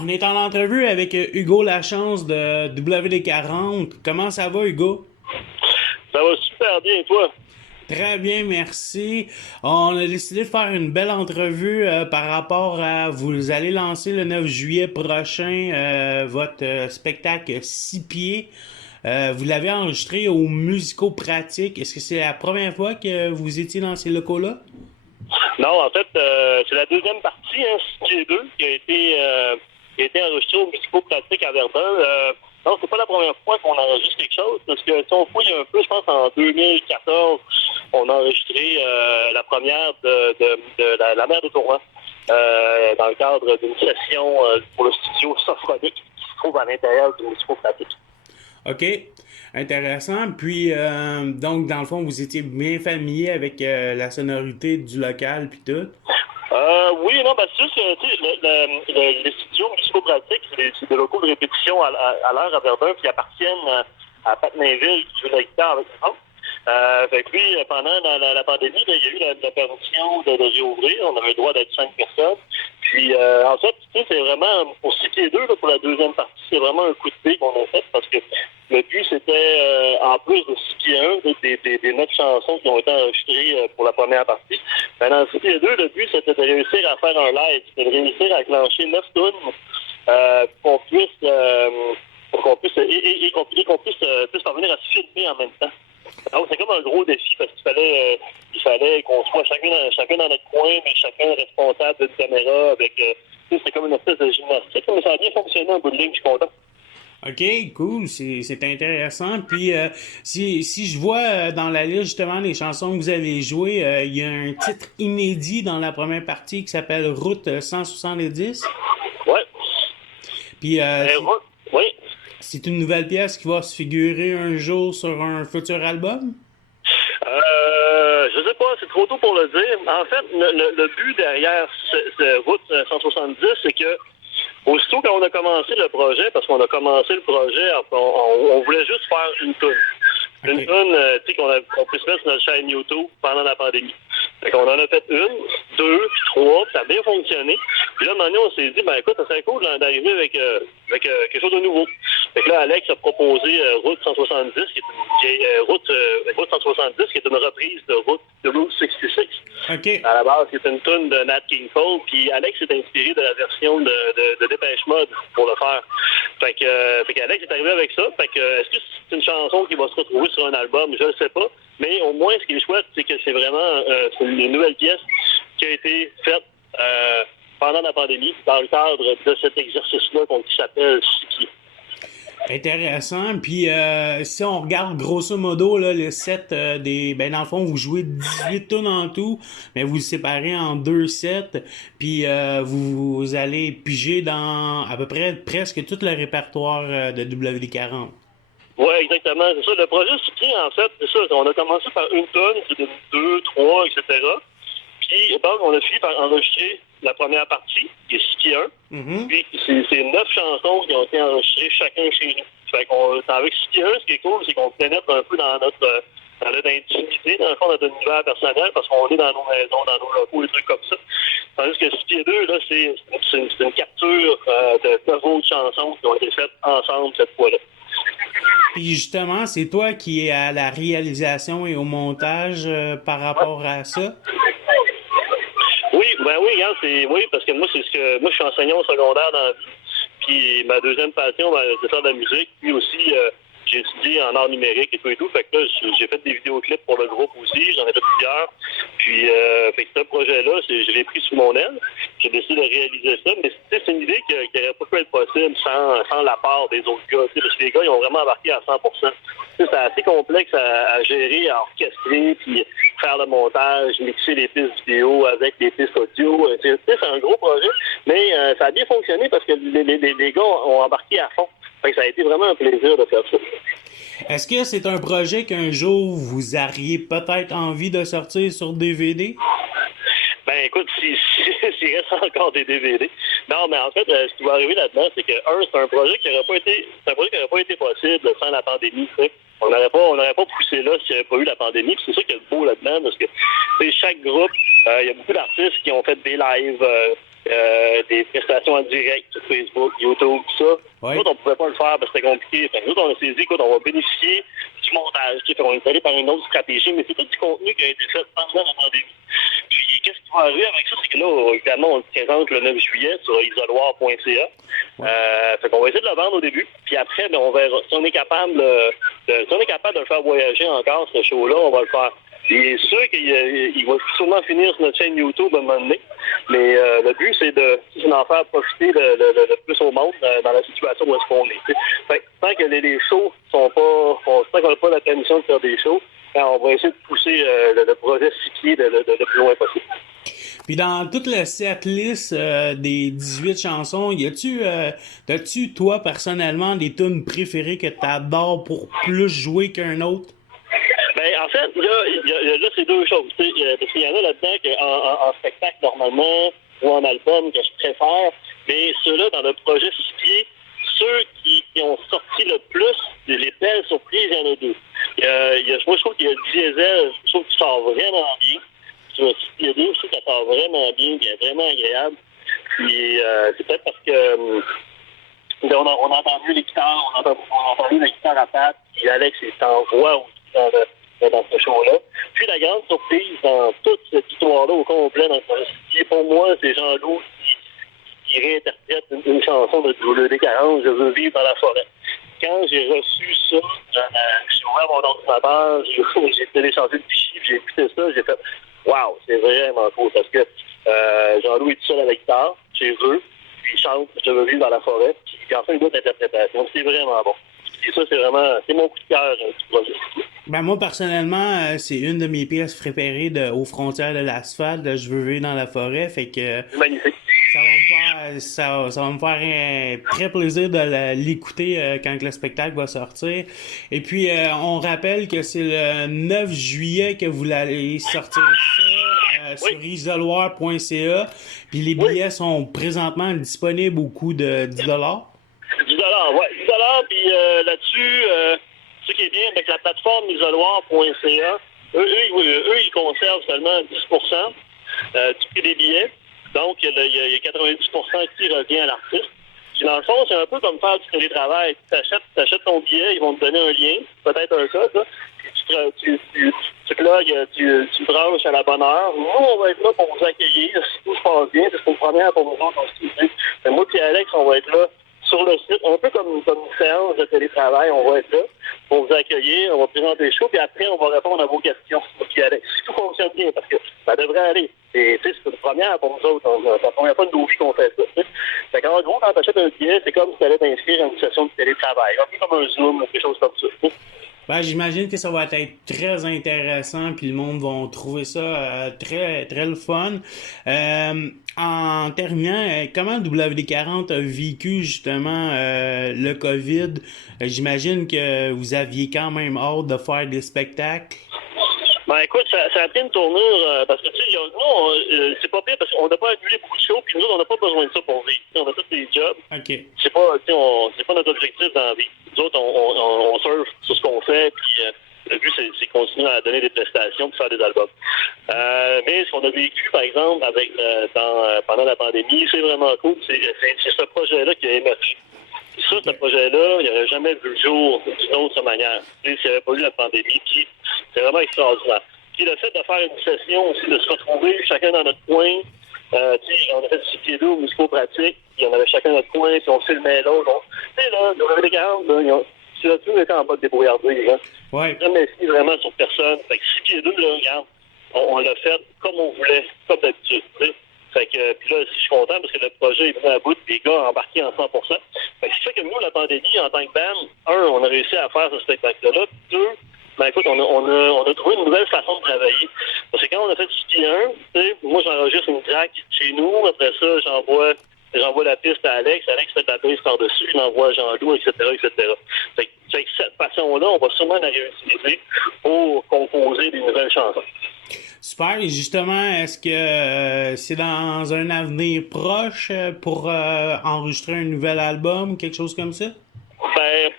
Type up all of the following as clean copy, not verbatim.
On est en entrevue avec Hugo Lachance de WD40. Comment ça va, Hugo? Ça va super bien, toi? Très bien, merci. On a décidé de faire une belle entrevue par rapport à vous allez lancer le 9 juillet prochain votre spectacle 6 pieds. Vous l'avez enregistré au Musico Pratique. Est-ce que c'est la première fois que vous étiez dans ces locaux-là? Non, en fait, c'est la deuxième partie, hein, City 2, qui a été enregistrée au Musico Pratique à Verdun. Non, c'est pas la première fois qu'on enregistre quelque chose, parce que si on fouille un peu, je pense en 2014, on a enregistré la première de la mer de tournoi dans le cadre d'une session pour le studio Sophronique qui se trouve à l'intérieur du Musico Pratique. OK, intéressant. Puis, donc, dans le fond, vous étiez bien familier avec la sonorité du local puis tout. Oui, non, c'est juste que, tu sais, les studios musicaux-pratiques, c'est des locaux de répétition à l'heure à Verdun qui appartiennent à Pat Mainville, qui joue la guitare avec nous. Fait que lui, pendant la pandémie, là, il y a eu la permission de réouvrir. On avait le droit d'être 5 personnes. Puis, en fait, tu sais, c'est vraiment, pour Six Pieds 2, là, pour la deuxième partie, c'est vraiment un coup de pied qu'on a fait parce que le but, c'était, en plus de Six Pieds 1, des 9 chansons qui ont été enregistrées pour la première partie. Ben, dans Six Pieds 2, le but, c'était de réussir à faire un live. C'était de réussir à clencher 9 tunes pour qu'on puisse, et qu'on puisse parvenir à se filmer en même temps. Donc, c'est comme un gros défi parce il fallait qu'on soit chacun dans notre coin, mais chacun responsable d'une caméra avec, c'est comme une espèce de gymnastique, mais ça a bien fonctionné en bout de ligne, je suis content. OK, cool, c'est intéressant. Puis si je vois dans la liste justement les chansons que vous avez jouées, il y a un titre inédit dans la première partie qui s'appelle Route 170. Ouais. Puis Oui. c'est une nouvelle pièce qui va se figurer un jour sur un futur album. Je sais pas, c'est trop tôt pour le dire. En fait, le but derrière cette route 170, c'est que aussitôt quand on a commencé le projet, parce qu'on a commencé le projet, on voulait juste faire une tune. Une OK. tune, tu sais, qu'on puisse mettre sur notre chaîne YouTube pendant la pandémie. Fait qu'on en a fait une, deux, puis trois, puis ça a bien fonctionné. Puis là, maintenant, on s'est dit, ben écoute, ça serait cool d'arriver avec quelque chose de nouveau. Fait que là, Alex a proposé Route 170, Route 170, qui est une reprise de Route 66. OK. À la base, c'est une tune de Nat King Cole, puis Alex s'est inspiré de la version de Dépêche Mode pour le faire. Fait qu'Alex est arrivé avec ça. Fait que est-ce que c'est une chanson qui va se retrouver sur un album? Je ne sais pas. Mais au moins, ce qui est chouette, c'est que c'est vraiment c'est une nouvelle pièce qui a été faite pendant la pandémie dans le cadre de cet exercice-là qui s'appelle Siki. Intéressant. Puis si on regarde grosso modo là, le set ben dans le fond vous jouez 18 tunes en tout, mais vous le séparez en deux sets, puis vous allez piger dans à peu près presque tout le répertoire de WD40. Oui, exactement. C'est ça. Le projet Siki, en fait, c'est ça. On a commencé par une tonne, puis deux, trois, etc. Puis, donc, on a fini par enregistrer la première partie, qui est Siki 1. Mhm. Puis, c'est 9 chansons qui ont été enregistrées chacun chez nous. Fait qu'on, avec Siki 1, ce qui est cool, c'est qu'on pénètre un peu dans notre intimité, dans le fond, dans notre univers personnel, parce qu'on est dans nos maisons, dans nos locaux, des trucs comme ça. Tandis que Siki 2, là, c'est une capture de 9 autres chansons qui ont été faites ensemble cette fois-là. Puis justement, c'est toi qui es à la réalisation et au montage par rapport à ça. Oui, oui, regarde, oui, parce que moi, moi, je suis enseignant au secondaire dans la vie. Puis ma deuxième passion, c'est de faire de la musique. Puis aussi, j'ai étudié en art numérique et tout et tout. Fait que là, j'ai fait des vidéoclips pour le groupe aussi. J'en ai fait plusieurs. Puis, fait que ce projet-là, je l'ai pris sous mon aile. J'ai décidé de réaliser ça. Mais c'est une idée qui n'aurait pas pu être possible sans la part des autres gars. Parce que les gars, ils ont vraiment embarqué à 100%. C'est assez complexe à gérer, à orchestrer, puis faire le montage, mixer les pistes vidéo avec les pistes audio. C'est un gros projet, mais ça a bien fonctionné parce que les gars ont embarqué à fond. Fait que ça a été vraiment un plaisir de faire ça. Est-ce que c'est un projet qu'un jour vous auriez peut-être envie de sortir sur DVD? Ben écoute, s'il reste encore des DVD. Non, mais en fait, ce qui va arriver là-dedans, c'est que c'est un projet qui n'aurait pas été possible sans la pandémie. Tu sais. On n'aurait pas poussé là s'il n'y avait pas eu la pandémie. Puis c'est ça qui est le beau là-dedans, parce que chaque groupe, il y a beaucoup d'artistes qui ont fait des lives. des prestations en direct sur Facebook, YouTube, tout ça. Ouais. Nous autres, on pouvait pas le faire parce que c'était compliqué. Fait que nous autres, on s'est dit, écoute, on va bénéficier du montage. Tu sais, on est allé par une autre stratégie, mais c'est tout du contenu qui a été fait pendant la pandémie. Puis, qu'est-ce qui va arriver avec ça? C'est que là, évidemment, on le présente le 9 juillet sur isoloir.ca. Fait qu'on va essayer de le vendre au début. Puis après, ben, on verra. Si on est capable de le faire voyager encore, ce show-là, on va le faire. C'est sûr qu'il va sûrement finir sur notre chaîne YouTube à un moment donné. Mais le but, c'est d'en faire profiter le plus au monde dans la situation où est-ce qu'on est. T'sais. Fait que tant que les shows sont pas... Tant qu'on n'a pas la permission de faire des shows, on va essayer de pousser le projet Six-Pieds le plus loin possible. Puis dans toute le setlist des 18 chansons, t'as-tu, toi, personnellement, des tunes préférées que t'adores pour plus jouer qu'un autre? Ben, en fait, là c'est deux choses. Parce qu'il y en a là-dedans qu'en spectacle, normalement, ou en album, que je préfère. Mais ceux-là, dans le projet Six-Pieds, ceux qui ont sorti le plus, les belles surprises, il y en a deux. Moi, je trouve qu'il y a Diesel, je trouve qu'il sort vraiment bien. Sur Six-Pieds 2, je trouve qu'il sort vraiment bien, il est vraiment agréable. Puis, c'est peut-être parce que on entend mieux les guitares, on entend mieux la guitare à patte, puis Alex est en voix aussi dans ce show-là. Puis la grande surprise dans toute cette histoire-là au complet, dans le projet Six-Pieds, pour moi, c'est Jean-Loup qui réinterprète une chanson de WD-40, Je veux vivre dans la forêt. Quand j'ai reçu ça, j'ai ouvert mon ordinateur, j'ai téléchargé le fichier, j'ai écouté ça, j'ai fait « Wow, c'est vraiment cool » parce que Jean-Loup est tout seul à la guitare, chez eux, puis il chante « Je veux vivre dans la forêt », puis il en fait une autre interprétation. C'est vraiment bon. Et ça, c'est mon coup de cœur du projet. Ben moi, personnellement, c'est une de mes pièces préférées aux frontières de l'asphalte. Je veux vivre dans la forêt, fait que... C'est magnifique. Ça va me faire très plaisir de l'écouter quand le spectacle va sortir. Et puis, on rappelle que c'est le 9 juillet que vous allez sortir ça sur isoloir.ca. Puis les billets sont présentement disponibles au coût de 10 $. 10 $, ouais. 10 $, puis là-dessus, ce qui est bien avec la plateforme isoloir.ca, eux, ils conservent seulement 10% du prix des billets. Donc, il y a 90% qui revient à l'artiste. Puis dans le fond, c'est un peu comme faire du télétravail. Tu achètes ton billet, ils vont te donner un lien, peut-être un code, là, puis tu plugues, tu branches à la bonne heure. Nous, on va être là pour vous accueillir. Si tout se passe bien, c'est une première pour nous autres aussi. Mais moi et Alex, on va être là sur le site, un peu comme une séance de télétravail, on va être là pour vous accueillir, on va présenter le show, puis après, on va répondre à vos questions. Puis Alex, si tout fonctionne bien, parce que ça devrait aller. Et c'est une première pour nous autres. C'est la première fois de nos vies qu'on fait ça. T'sais. Fait qu'en gros, quand tu achètes un billet, c'est comme si tu allais t'inscrire à une session de télétravail. Un peu comme un Zoom, quelque chose comme ça. T'sais. Ben, j'imagine que ça va être très intéressant, puis le monde va trouver ça très, très le fun. En terminant, comment WD-40 a vécu justement le COVID? J'imagine que vous aviez quand même hâte de faire des spectacles. Ben écoute, ça a pris une tournure parce que tu sais, nous, c'est pas pire parce qu'on n'a pas annulé beaucoup de shows, puis nous, on n'a pas besoin de ça pour vivre. On a tous des jobs. OK. C'est pas notre objectif dans la vie. Nous autres, on surfe sur ce qu'on fait, puis le but, c'est de continuer à donner des prestations, puis faire des albums. Mais ce qu'on a vécu, par exemple, pendant la pandémie, c'est vraiment cool. C'est ce projet-là qui a émergé. Ça, ce projet-là, il n'aurait jamais vu le jour d'une autre manière. S'il n'y avait pas eu la pandémie, puis c'est vraiment extraordinaire. Puis le fait de faire une session aussi, de se retrouver chacun dans notre coin, on a fait du Six-Pieds 2 au musico-pratique, puis on avait chacun notre coin, puis on filmait l'autre. Tu sais, là, on avait des 40, là, tu as tout été en mode débrouillardé, hein. Ouais. Jamais essayé vraiment sur personne. Fait que Six-Pieds 2, là, regarde, on l'a fait comme on voulait, comme d'habitude, tu sais. Fait que, puis là, je suis content parce que le projet est venu à bout, les gars ont embarqué en 100%. Fait que c'est fait que nous, la pandémie, en tant que band, on a réussi à faire ce spectacle-là. Deux, ben écoute, on a trouvé une nouvelle façon de travailler. Parce que quand on a fait du ski 1, tu sais, moi, j'enregistre une track chez nous. Après ça, j'envoie la piste à Alex. Alex fait de la piste par-dessus. Je l'envoie à Jean-Loup, etc., etc. Fait que cette façon-là, on va sûrement la réutiliser pour composer des nouvelles chansons. Super. Et justement, est-ce que c'est dans un avenir proche pour enregistrer un nouvel album, quelque chose comme ça? Ben,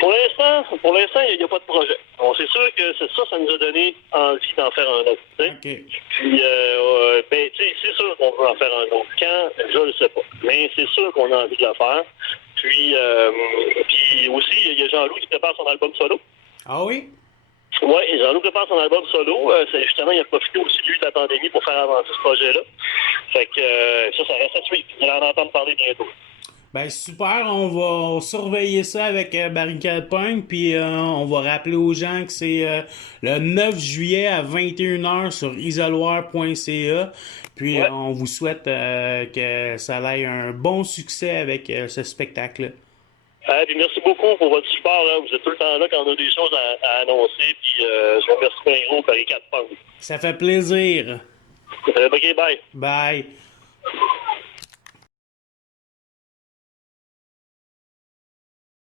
pour l'instant, il n'y a pas de projet. Bon, c'est sûr que ça nous a donné envie d'en faire un autre. T'sais. OK. Puis, ben, tu sais, c'est sûr qu'on veut en faire un autre. Quand, je le sais pas. Mais c'est sûr qu'on a envie de le faire. Puis aussi, il y a Jean-Loup qui prépare son album solo. Ah oui? Oui, Jean-Loup prépare son album solo. C'est justement, il a profité aussi, lui, de la pandémie pour faire avancer ce projet-là. Fait que ça reste à suivre. Vous allez en entendre parler bientôt. Ben super, on va surveiller ça avec Barricade Punk, puis on va rappeler aux gens que c'est le 9 juillet à 21h sur isoloir.ca. Puis Ouais. on vous souhaite que ça ait un bon succès avec ce spectacle-là. Puis merci beaucoup pour votre support. Hein. Vous êtes tout le temps là quand on a des choses à annoncer. Puis je vous remercie bien gros, Barricade Punk. Ça fait plaisir. OK, bye. Bye.